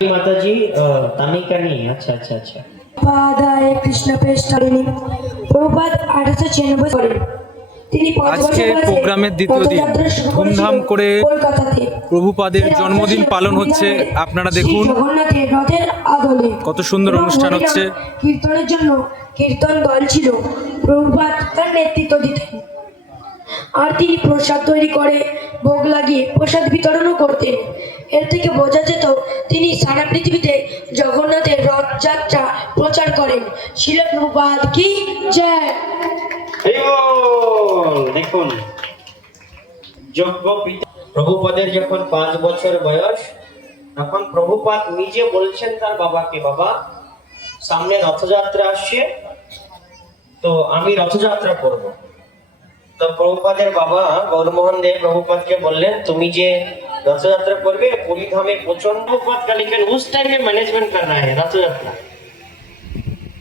माताजी तामिका नहीं। अच्छा अच्छा अच्छा। पादाय कृष्ण प्रेष्ठालिनी प्रभुपाद 1896 করেন। তিনি 5 বছর আজকে বয়সে প্রোগ্রামের দ্বিতীয় দিন পদযাত্রা শুরু ধুমধাম করেছিলেন করে কলকাতাতে। প্রভুপাদের জন্মদিন পালন হচ্ছে। আপনারা দেখুন জগন্নাথের রথের আদলে কত সুন্দর এবং অনুষ্ঠান হরিনাম হচ্ছে। কীর্তনের জন্য কীর্তন দল ছিল, প্রভুপাদ তার নেতৃত্ব দিতেন। আর তিনি প্রসাদ তৈরি করে ভোগ লাগিয়ে প্রসাদ বিতরণও করতেন। এর থেকে বোঝা যেত তিনি সারা পৃথিবীতে জগন্নাথের রথযাত্রা প্রচার করেন। শিল প্রভুপাদ কি জয়। দেখুন যোগ্য পিতা প্রভুপাদের যখন 5 বছর বয়স, তখন প্রভুপাদ নিজে বলছেন তার বাবাকে, বাবা সামনে রথযাত্রা আসছে, তো আমি রথযাত্রা করব। তো প্রভুপাদের বাবা গৌরমোহন দেব प्रभुपाद বললেন, তুমি যে रथयात्रा করবে পুরী ধামে প্রচন্ড প্রভুপাদ का लेकिन उस टाइम में मैनेजमेंट कर रहा है रथयात्रा।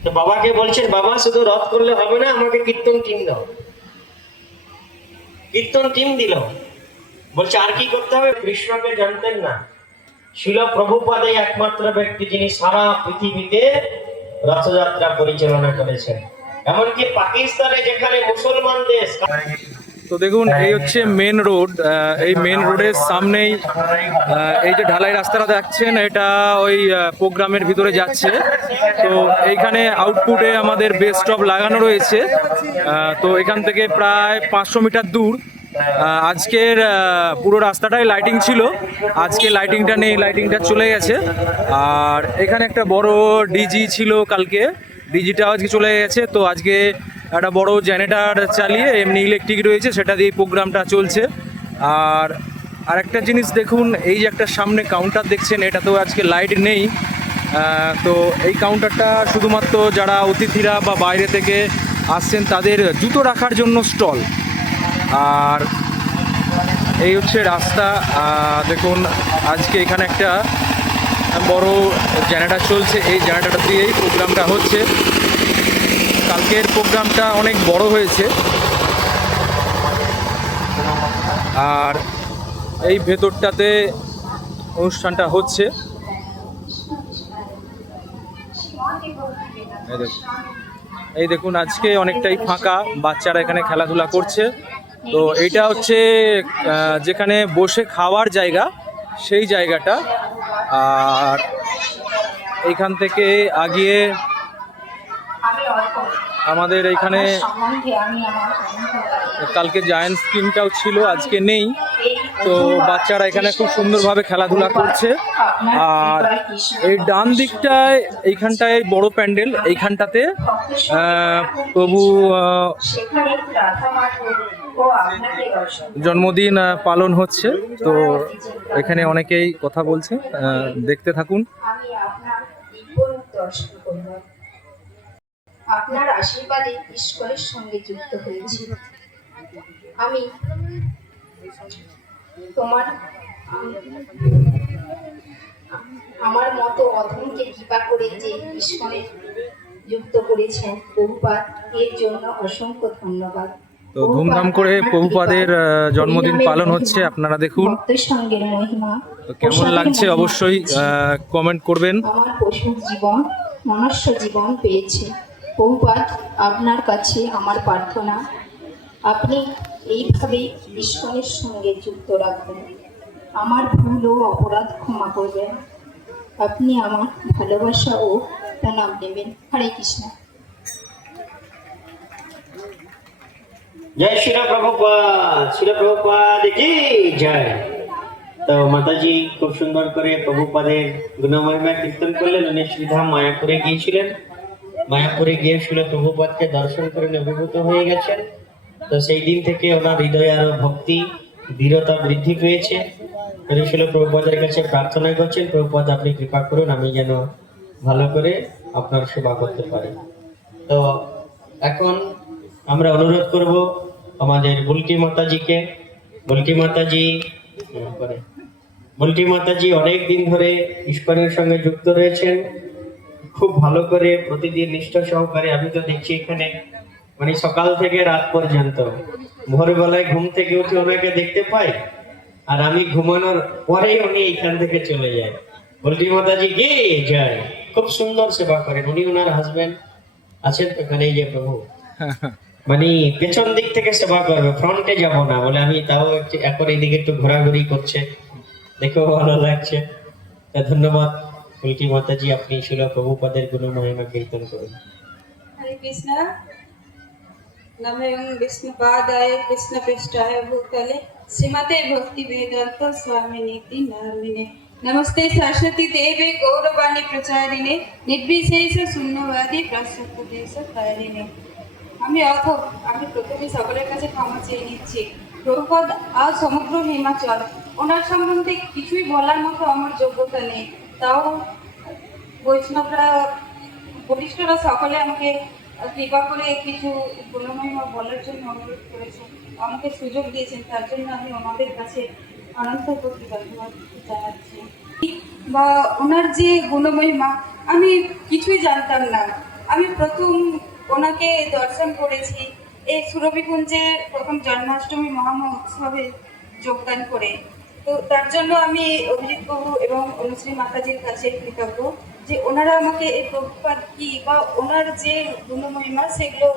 তো বাবাকে বলছেন, বাবা শুধু রথ করলে হবে না, আমাকে কীর্তন টিম দাও। কীর্তন টিম দিল। বলছে আর কি করতে হবে? কৃষ্ণকে জানতেন না। শিল প্রভুপাদই একমাত্র ব্যক্তি যিনি সারা পৃথিবীতে রথযাত্রা পরিচালনা করেছেন, এমনকি পাকিস্তানে যেখানে মুসলমান দেশ। তো দেখুন এই হচ্ছে মেন রোড। এই মেন রোডের সামনেই এই যে ঢালাই রাস্তাটা দেখছেন, এটা ওই প্রোগ্রামের ভিতরে যাচ্ছে। তো এইখানে আউটপুটে আমাদের বেস স্টপ লাগানো রয়েছে। তো এখান থেকে প্রায় 500 মিটার দূর। আজকের পুরো রাস্তাটাই লাইটিং ছিল, আজকে লাইটিংটা নেই, লাইটিংটা চলে গেছে। আর এখানে একটা বড় ডিজি ছিল কালকে, ডিজিটা আজকে চলে গেছে। তো আজকে একটা বড় জেনারেটর চালিয়ে এমনি ইলেকট্রিক রয়েছে, সেটা দিয়ে প্রোগ্রামটা চলছে। আর আরেকটা জিনিস দেখুন, এই যে একটা সামনে কাউন্টার দেখছেন, এটাতেও আজকে লাইট নেই। তো এই কাউন্টারটা শুধুমাত্র যারা অতিথিরা বা বাইরে থেকে আসছেন তাদের জুতো রাখার জন্য স্টল। আর এই হচ্ছে রাস্তা। দেখুন আজকে এখানে একটা বড় জেনারেটর চলছে, এই জেনারেটর দিয়েই প্রোগ্রামটা হচ্ছে। কালকের প্রোগ্রামটা অনেক বড় হয়েছে। আর এই ভেতরটাতে অনুষ্ঠানটা হচ্ছে। এই দেখুন আজকে অনেকটাই ফাঁকা, বাচ্চারা এখানে খেলাধুলা করছে। তো এইটা হচ্ছে যেখানে বসে খাওয়ার জায়গা, সেই জায়গাটা। আর এইখান থেকে আগিয়ে আমাদের এইখানে কালকে জায়ান্ট স্ক্রিনটাও ছিল, আজকে নেই। তো বাচ্চারা এখানে খুব সুন্দরভাবে খেলাধুলা করছে। আর এই ডান দিকটায় এইখানটায় বড় প্যান্ডেল, এইখানটাতে প্রভু জন্মদিন পালন হচ্ছে। তো এখানে অনেকেই কথা বলছে, দেখতে থাকুন। আপনার আশীর্বাদে ঈশ্বরের সঙ্গে যুক্ত হয়েছি। আমি আমার মতো অধমকে কৃপা করে যে ঈশ্বরে যুক্ত করেছেন প্রভুপাদ, এর জন্য অসংখ্য ধন্যবাদ। তো ধুমধাম করে প্রভুপাদের জন্মদিন পালন হচ্ছে, আপনারা দেখুন। সঙ্গের মহিমা তো কেমন লাগছে অবশ্যই কমেন্ট করবেন। আমার পশু জীবন মনুষ্য জীবন পেয়েছে। প্রভুপাদ, আপনার কাছে আমার প্রার্থনা, আপনি এইভাবেই ঈশ্বরের সঙ্গে যুক্ত রাখবেন। আমার ভুল ও অপরাধ ক্ষমা করবেন। আপনি আমার ভালোবাসা ও প্রণাম দেবেন। হরে কৃষ্ণ। जय श्री प्रभुपाद की जय। तो माताजी खूब सुंदर करे प्रभुपाদের গুণমহিমা কীর্তন করলেন। উনি শ্রীধাম মায়াপুরে গিয়েছিলেন, মায়াপুরে গিয়ে শিল প্রভুপাদকে দর্শন করে অভিভূত হয়ে গেছেন। তো সেই দিন থেকে ওনার হৃদয়ে আরো ভক্তি দৃঢ়তা বৃদ্ধি পেয়েছে। উনি শিল প্রভুপাদের কাছে প্রার্থনা করছেন, প্রভুপাদ আপনি কৃপা করুন, আমি যেন ভালো করে আপনার সেবা করতে পারি। তো এখন আমরা অনুরোধ করব আমাদের বুলকি মাতাজিকে। বুলকি মাতাজি অনেক দিন ধরে ইস্কনের সঙ্গে যুক্ত রয়েছেন, খুব ভালো করে প্রতিদিন নিষ্ঠা সহকারে। আমি তো দেখছি এখানে মানে সকাল থেকে রাত পর্যন্ত, ভোরবেলায় ঘুম থেকে উঠে ওনাকে দেখতে পাই। আর আমি ঘুমানোর পরে উনি এখান থেকে চলে যায়। বলটি মাতাজি কি জয়। খুব সুন্দর সেবা করেন উনি। ওনার হাজবেন্ড আছেন তো এখানে, এই যে প্রভু, মানে পেছন দিক থেকে সেবা করবে, ফ্রন্টে যাব না বলে। আমি তাও এখন এইদিকে একটু ঘোরাঘুরি করছে, দেখেও ভালো লাগছে। তা ধন্যবাদ ফুলকি মাতাজি, আপনি ছিল প্রভুপাদের গুণ মহিমা কীর্তন করুন। हरे कृष्णा। नमः विष्णुपादाय कृष्णपृष्ठाय भूतले श्रीमते भक्ति वेदांत स्वामी नीति नामिने नमस्ते सरस्वती देवे गौरवाणी प्रचारिणे निर्विशेष शून्यवादी पाश्चात्य देश तारिणे। আমি প্রথমে সকলের কাছে ক্ষমা চেয়ে নিচ্ছি। প্রভুপদ আজ সমগ্র হিমাচল, ওনার সম্বন্ধে কিছুই বলার মতো আমার যোগ্যতা নেই। তাও বৈষ্ণবরা, বরিষ্ঠরা সকলে আমাকে কৃপা করে কিছু গুণমহিমা বলার জন্য অনুরোধ করেছেন, আমাকে সুযোগ দিয়েছেন। তার জন্য আমি ওনাদের কাছে অনন্ত কোটি ধন্যবাদ জানাচ্ছি। বা ওনার যে গুণমহিমা আমি কিছুই জানতাম না। আমি প্রথম ওনাকে দর্শন করেছি এই সুরভিকুঞ্জে প্রথম জন্মাষ্টমী মহামহোৎসবে যোগদান করে। তো তার জন্য আমি অভিজিৎ প্রভু এবং অনুশ্রী মাতাজির কাছে কৃতজ্ঞ যে ওনারা আমাকে এই প্রভুপাদ কি বা ওনার যে গুণমহিমা সেগুলো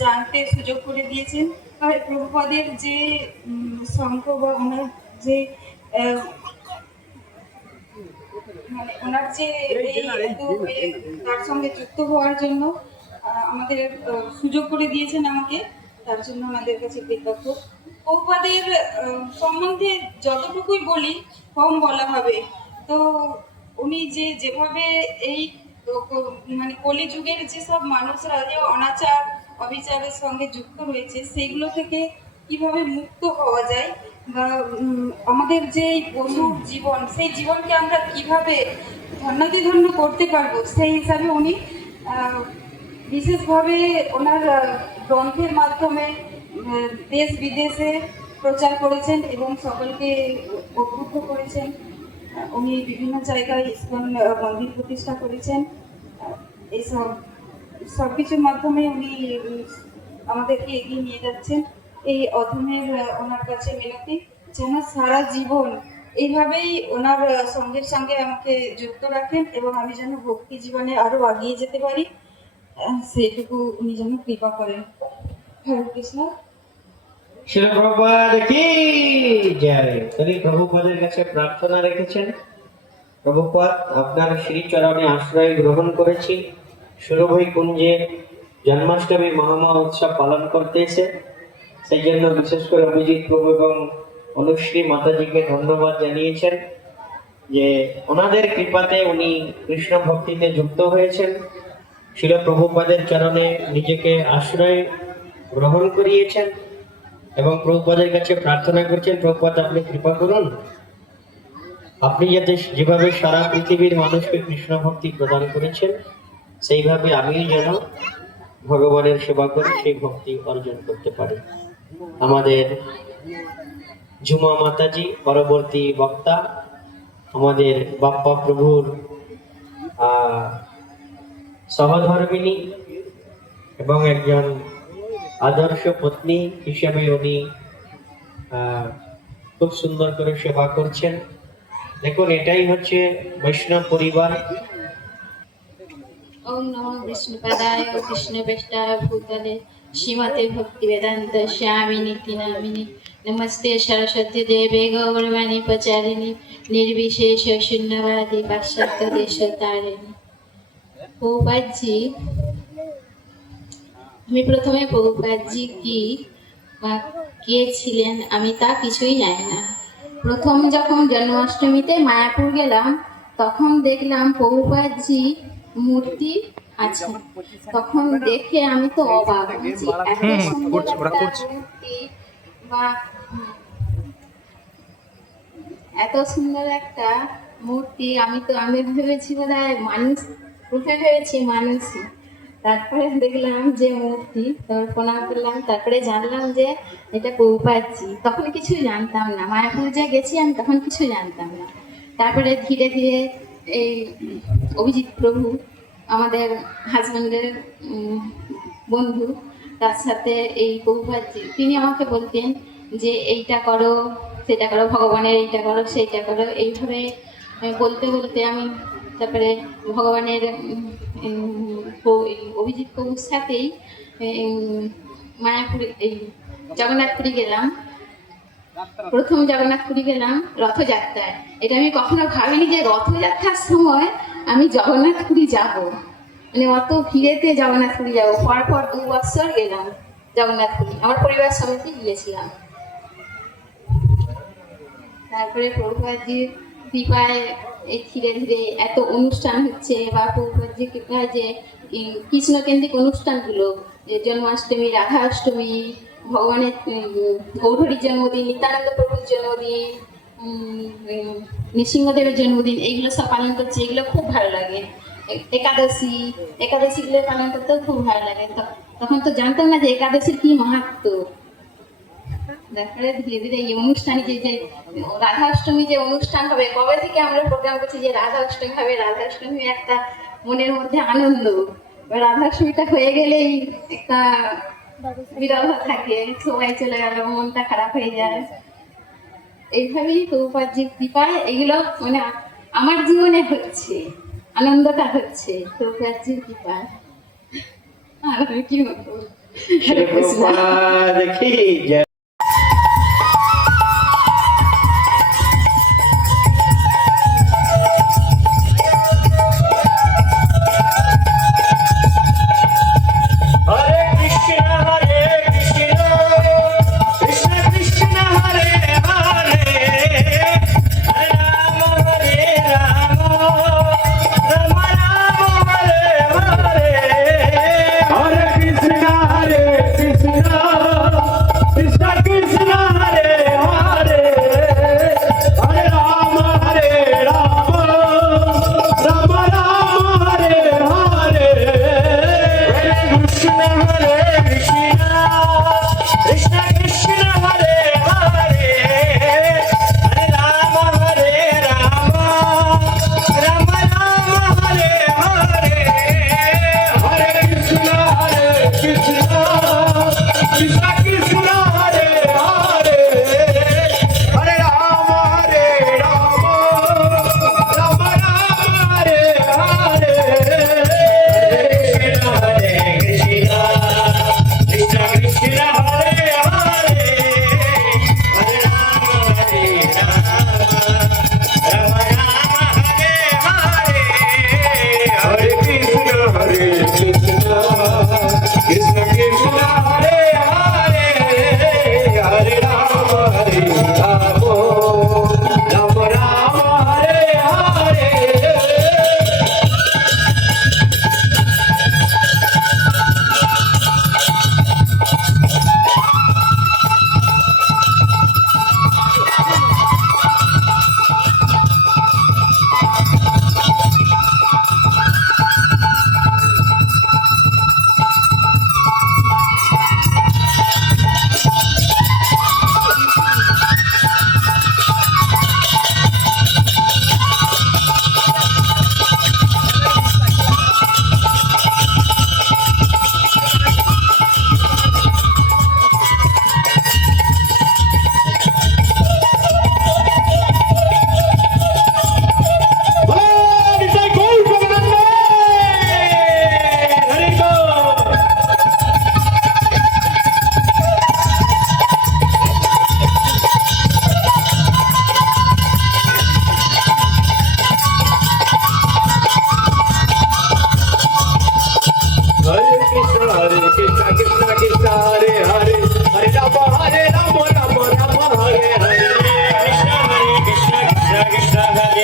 জানতে সুযোগ করে দিয়েছেন। আর প্রভুপাদের যে সঙ্গ বা ওনার যে মানে ওনার যে তার সঙ্গে যুক্ত হওয়ার জন্য আমাদের সুযোগ করে দিয়েছেন আমাকে, তার জন্য আমাদের কাছে কৃতজ্ঞ। প্রভুপাদের সম্বন্ধে যতটুকুই বলি কম বলা হবে। তো উনি যেভাবে এই মানে কলিযুগের যেসব মানুষরা যে অনাচার অবিচারের সঙ্গে যুক্ত রয়েছে সেইগুলো থেকে কিভাবে মুক্ত হওয়া যায়, বা আমাদের যে পশুর জীবন সেই জীবনকে আমরা কিভাবে ধন্যাতিধন্য করতে পারবো, সেই হিসাবে উনি বিশেষভাবে ওনার গ্রন্থের মাধ্যমে দেশ বিদেশে প্রচার করেছেন এবং সকলকে উদ্বুদ্ধ করেছেন। উনি বিভিন্ন জায়গায় ইসকন মন্দির প্রতিষ্ঠা করেছেন। এইসব সবকিছুর মাধ্যমে উনি আমাদেরকে এগিয়ে নিয়ে যাচ্ছেন। এই অধমের ওনার কাছে মিনতি যেন সারা জীবন এইভাবেই ওনার সঙ্গের সঙ্গে আমাকে যুক্ত রাখেন এবং আমি যেন ভক্তি জীবনে আরো আগিয়ে যেতে পারি, সেইটুকু উনি যেন কৃপা করেন। হরে কৃষ্ণ। শিল প্রভুপাদ কি জয়। তিনি প্রভুপাদের কাছে প্রার্থনা রেখেছেন, প্রভুপাদ আপনার শ্রীচরণে আশ্রয় গ্রহণ করেছি, সুরভি কুঞ্জে জন্মাষ্টমী মহামহোৎসব পালন করতে এসে। সেই জন্য বিশেষ করে অভিজিৎ প্রভু এবং অনুশ্রী মাতাজিকে ধন্যবাদ জানিয়েছেন যে ওনাদের কৃপাতে উনি কৃষ্ণ ভক্তিতে যুক্ত হয়েছেন, শিল প্রভুপাদের চরণে নিজেকে আশ্রয় গ্রহণ করিয়েছেন এবং প্রভুপাদের কাছে প্রার্থনা করছেন, প্রভুপাদ আপনি কৃপা করুন, আপনি যাতে যেভাবে সারা পৃথিবীর মানুষকে কৃষ্ণ ভক্তি প্রদান করেছেন সেইভাবে আমিও যেন ভগবানের সেবা করে সেই ভক্তি অর্জন করতে পারি। আমাদের ঝুমা মাতাজি পরবর্তী বক্তা, আমাদের বাপ্পা প্রভুর সহধর্মিনী এবং একজন আদর্শ পত্নী হিসেবে উনি খুব সুন্দর করে সেবা করছেন। দেখুন এটাই হচ্ছে বৈষ্ণব পরিবার। ओम नमो विष्णुपदाय कृष्णपृष्ठाय भूतले श्रीमते भक्तिवेदांत स्वामी नीति नामिने नमस्ते सरस्वती देवे गौरवाणी प्रचारिणे निर्विशेष शून्यवादी पाश्चात्य देश तारिणे। प्रभुपाद जी, আমি প্রথমে প্রভুপাদ জি কি বা কে ছিলেন আমি তা কিছুই জানি না। প্রথম যখন জন্মাষ্টমীতে মায়াপুর গেলাম তখন দেখলাম প্রভুপাদ জি মূর্তি আছে। তখন দেখে আমি তো অবাক, যে এত সুন্দর একটা মূর্তি বা এত সুন্দর একটা মূর্তি আমি ভেবেছি বোধহয় মানুষ, রূপে ভেবেছি মানুষই। তারপরে দেখলাম যে মূর্তি, তারপর প্রণাম করলাম, তারপরে জানলাম যে এটা প্রভুপাদ জি। তখন কিছু জানতাম না, মায়াপুর যে গেছি আমি তখন কিছু জানতাম না। তারপরে ধীরে ধীরে এই অভিজিৎ প্রভু আমাদের হাজব্যান্ডের বন্ধু, তার সাথে এই প্রভুপাদ জি তিনি আমাকে বলতেন যে এইটা করো সেটা করো, ভগবানের এইটা করো সেইটা করো, এইভাবে বলতে বলতে আমি তারপরে ভগবানের অভিজিৎ কবুর সাথেই মায়াপুরে এই জগন্নাথপুরী গেলাম। প্রথম জগন্নাথপুরী গেলাম রথযাত্রায়। এটা আমি কখনো ভাবিনি যে রথযাত্রার সময় আমি জগন্নাথপুরী যাব, মানে অত ভিড়েতে জগন্নাথপুরী যাবো। পরপর 2 বছর গেলাম জগন্নাথপুরী, আমার পরিবার সমিতি গিয়েছিলাম। তারপরে প্রভুপাদজির কৃপায় এই ধীরে ধীরে এত অনুষ্ঠান হচ্ছে, বা প্রভুপাদজির কৃপায় যে কৃষ্ণকেন্দ্রিক অনুষ্ঠানগুলো, যে জন্মাষ্টমী, রাধা অষ্টমী, ভগবানের গৌরহরির জন্মদিন, নিত্যানন্দ প্রভুর জন্মদিন, নৃসিংহদেবের জন্মদিন, এইগুলো সব পালন করছে, এগুলো খুব ভালো লাগে। একাদশীগুলো পালন করতেও খুব ভালো লাগে। তখন তো জানতাম না যে একাদশীর কি মাহাত্ম্য। তারপরে ধীরে ধীরে এই অনুষ্ঠানে যে রাধা অষ্টমী যে অনুষ্ঠান হবে, কবে থেকে আমরা প্রোগ্রাম করছি যে রাধা অষ্টমী হবে, রাধা অষ্টমী একটা মনের মধ্যে আনন্দ। রাধা অষ্টমীটা হয়ে গেলেই একটা বিরহ থাকে, সবাই চলে গেল, মনটা খারাপ হয়ে যায়। এইভাবেই প্রভুপাদজির কৃপায় এগুলো মানে আমার জীবনে হচ্ছে, আনন্দটা হচ্ছে প্রভুপাদজির কৃপায়। আর আমি কি বলবো? শিলা প্রভুপাদ কি জয়।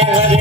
Hare